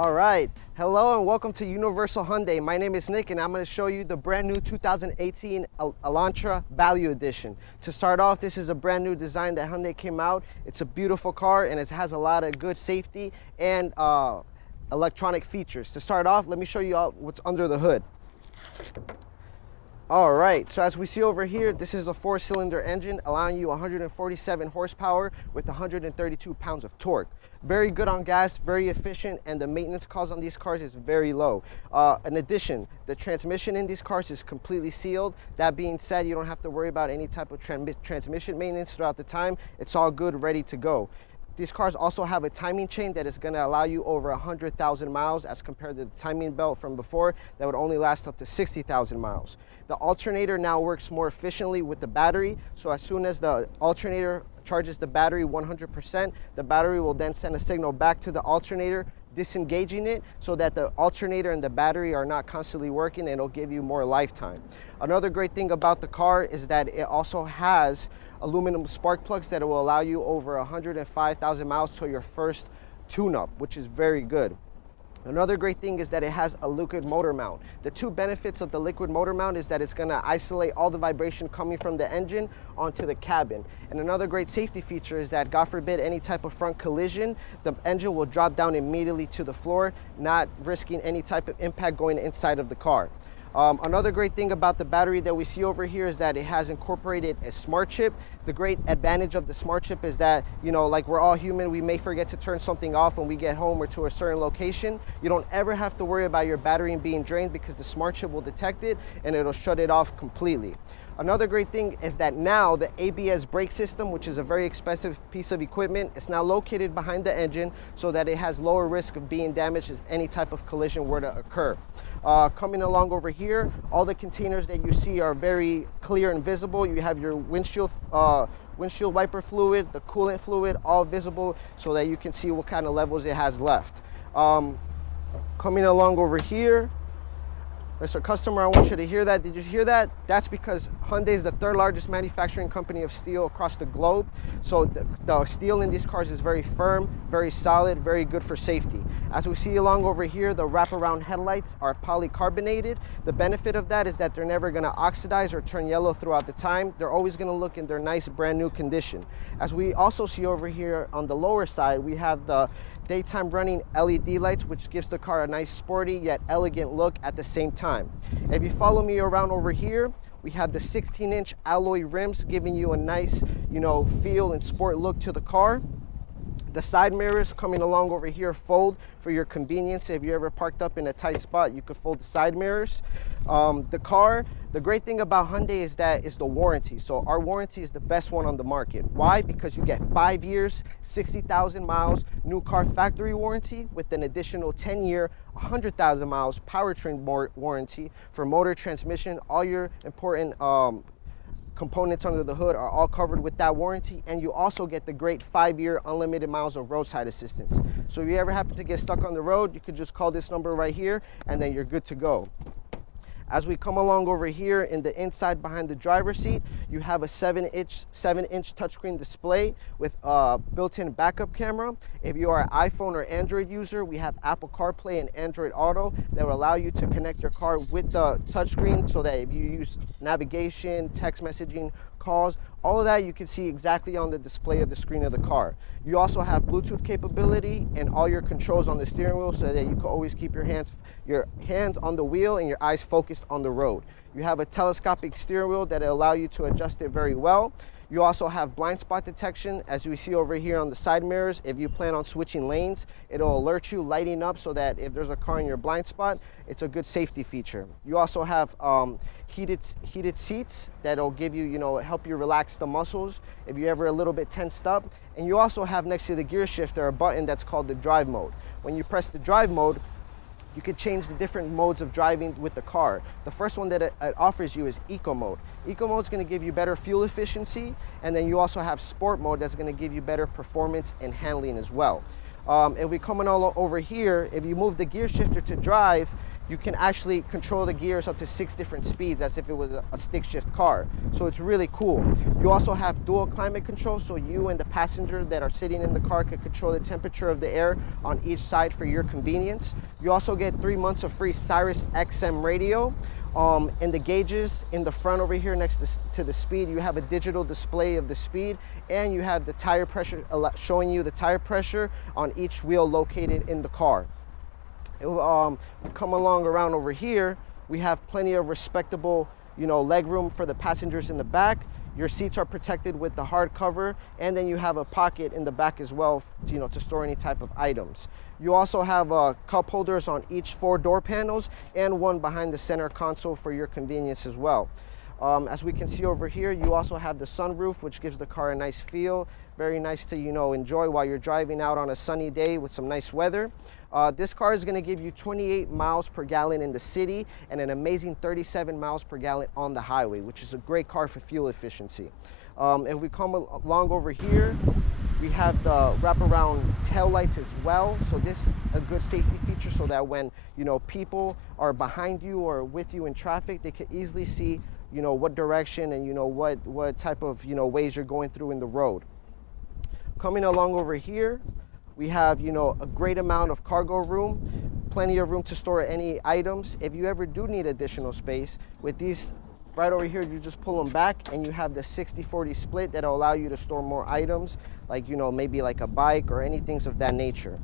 All right, hello and welcome to Universal Hyundai. My name is Nick and I'm going to show you the brand new 2018 Elantra Value Edition. To start off, this is a brand new design that Hyundai came out. It's a beautiful car and it has a lot of good safety and electronic features. To start off, let me show you what's under the hood. All right, so as we see over here, this is a 4-cylinder engine allowing you 147 horsepower with 132 pounds of torque. Very good on gas, very efficient, and the maintenance cost on these cars is very low. In addition, the transmission in these cars is completely sealed. That being said, you don't have to worry about any type of transmission maintenance throughout the time. It's all good, ready to go. These cars also have a timing chain that is going to allow you over 100,000 miles as compared to the timing belt from before that would only last up to 60,000 miles. The alternator now works more efficiently with the battery, so as soon as the alternator charges the battery 100%, the battery will then send a signal back to the alternator, disengaging it so that the alternator and the battery are not constantly working, and it'll give you more lifetime. Another great thing about the car is that it also has aluminum spark plugs that will allow you over 105,000 miles to your first tune-up, which is very good. Another great thing is that it has a liquid motor mount. The two benefits of the liquid motor mount is that it's going to isolate all the vibration coming from the engine onto the cabin. And another great safety feature is that, God forbid, any type of front collision, the engine will drop down immediately to the floor, not risking any type of impact going inside of the car. Another great thing about the battery that we see over here is that it has incorporated a smart chip. The great advantage of the smart chip is that, you know, like we're all human, we may forget to turn something off when we get home or to a certain location. You don't ever have to worry about your battery being drained because the smart chip will detect it and it'll shut it off completely. Another great thing is that now the ABS brake system, which is a very expensive piece of equipment, is now located behind the engine so that it has lower risk of being damaged if any type of collision were to occur. Coming along over here, all the containers that you see are very clear and visible. You have your windshield wiper fluid, the coolant fluid, all visible so that you can see what kind of levels it has left. Coming along over here, Mr. Customer, I want you to hear that. Did you hear that? That's because Hyundai is the third largest manufacturing company of steel across the globe. So the steel in these cars is very firm, very solid, very good for safety. As we see along over here, the wraparound headlights are polycarbonated. The benefit of that is that they're never going to oxidize or turn yellow throughout the time. They're always going to look in their nice brand new condition. As we also see over here on the lower side, we have the daytime running LED lights, which gives the car a nice sporty yet elegant look at the same time. If you follow me around over here, we have the 16-inch alloy rims giving you a nice, feel and sport look to the car. The side mirrors coming along over here fold for your convenience. If you're ever parked up in a tight spot, you could fold the side mirrors. The great thing about Hyundai is that it's the warranty. So our warranty is the best one on the market. Why? Because you get 5 years, 60,000 miles, new car factory warranty with an additional 10-year, 100,000 miles powertrain warranty for motor, transmission. All your important components under the hood are all covered with that warranty, and you also get the great 5-year unlimited miles of roadside assistance. So if you ever happen to get stuck on the road, you could just call this number right here and then you're good to go. As we come along over here in the inside behind the driver's seat, you have a 7-inch touchscreen display with a built-in backup camera. If you are an iPhone or Android user, we have Apple CarPlay and Android Auto that will allow you to connect your car with the touchscreen so that if you use navigation, text messaging, calls, all of that you can see exactly on the display of the screen of the car. You also have Bluetooth capability and all your controls on the steering wheel so that you can always keep your hands on the wheel and your eyes focused on the road. You have a telescopic steering wheel that will allow you to adjust it very well. You also have blind spot detection, as we see over here on the side mirrors. If you plan on switching lanes, it'll alert you, lighting up so that if there's a car in your blind spot, it's a good safety feature. You also have heated seats that'll give you, help you relax the muscles if you're ever a little bit tensed up. And you also have next to the gear shifter a button that's called the drive mode. When you press the drive mode, you could change the different modes of driving with the car. The first one that it offers you is Eco Mode. Eco Mode is going to give you better fuel efficiency, and then you also have Sport Mode that's going to give you better performance and handling as well. If we come on all over here, if you move the gear shifter to drive, you can actually control the gears up to 6 different speeds as if it was a stick shift car. So it's really cool. You also have dual climate control, so you and the passenger that are sitting in the car can control the temperature of the air on each side for your convenience. You also get 3 months of free Sirius XM radio. In the gauges in the front over here next to the speed, you have a digital display of the speed, and you have the tire pressure showing you the tire pressure on each wheel located in the car. Come along around over here, we have plenty of respectable, leg room for the passengers in the back. Your seats are protected with the hard cover, and then you have a pocket in the back as well, to store any type of items. You also have cup holders on each 4 door panels, and one behind the center console for your convenience as well. As we can see over here, you also have the sunroof, which gives the car a nice feel. Very nice to, enjoy while you're driving out on a sunny day with some nice weather. This car is going to give you 28 miles per gallon in the city and an amazing 37 miles per gallon on the highway, which is a great car for fuel efficiency. If we come along over here, we have the wraparound tail lights as well. So this is a good safety feature so that when, people are behind you or with you in traffic, they can easily see, what direction and, what type of, ways you're going through in the road. Coming along over here, we have, a great amount of cargo room, plenty of room to store any items. If you ever do need additional space, with these right over here, you just pull them back and you have the 60-40 split that'll allow you to store more items, like, maybe like a bike or anything of that nature.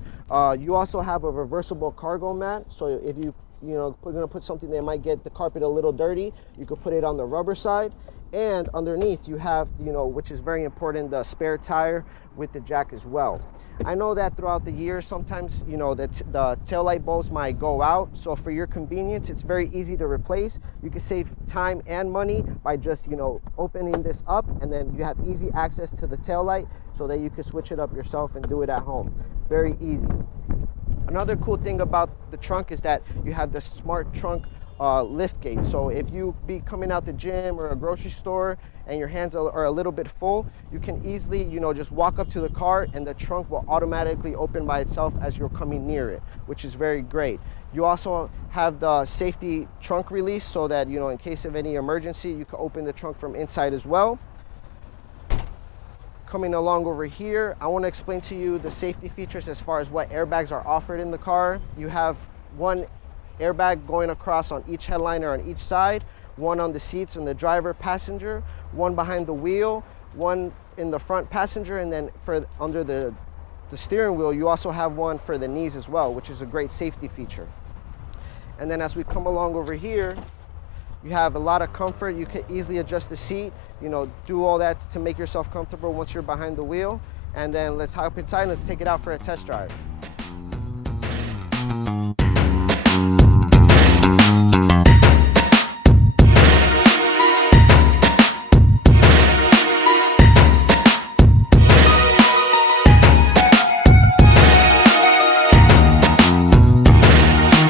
You also have a reversible cargo mat, so if you're gonna put something that might get the carpet a little dirty, you could put it on the rubber side. And underneath you have, which is very important, the spare tire with the jack as well. I know that throughout the year, sometimes, the taillight bulbs might go out. So for your convenience, it's very easy to replace. You can save time and money by just, opening this up, and then you have easy access to the taillight so that you can switch it up yourself and do it at home. Very easy. Another cool thing about the trunk is that you have the smart trunk lift gate. So if you be coming out the gym or a grocery store and your hands are a little bit full, you can easily, just walk up to the car and the trunk will automatically open by itself as you're coming near it, which is very great. You also have the safety trunk release so that, in case of any emergency, you can open the trunk from inside as well. Coming along over here, I want to explain to you the safety features as far as what airbags are offered in the car. You have one airbag going across on each headliner on each side, one on the seats and the driver passenger, one behind the wheel, one in the front passenger, and then for under the steering wheel, you also have one for the knees as well, which is a great safety feature. And then as we come along over here, you have a lot of comfort. You can easily adjust the seat, do all that to make yourself comfortable once you're behind the wheel. And then let's hop inside and let's take it out for a test drive.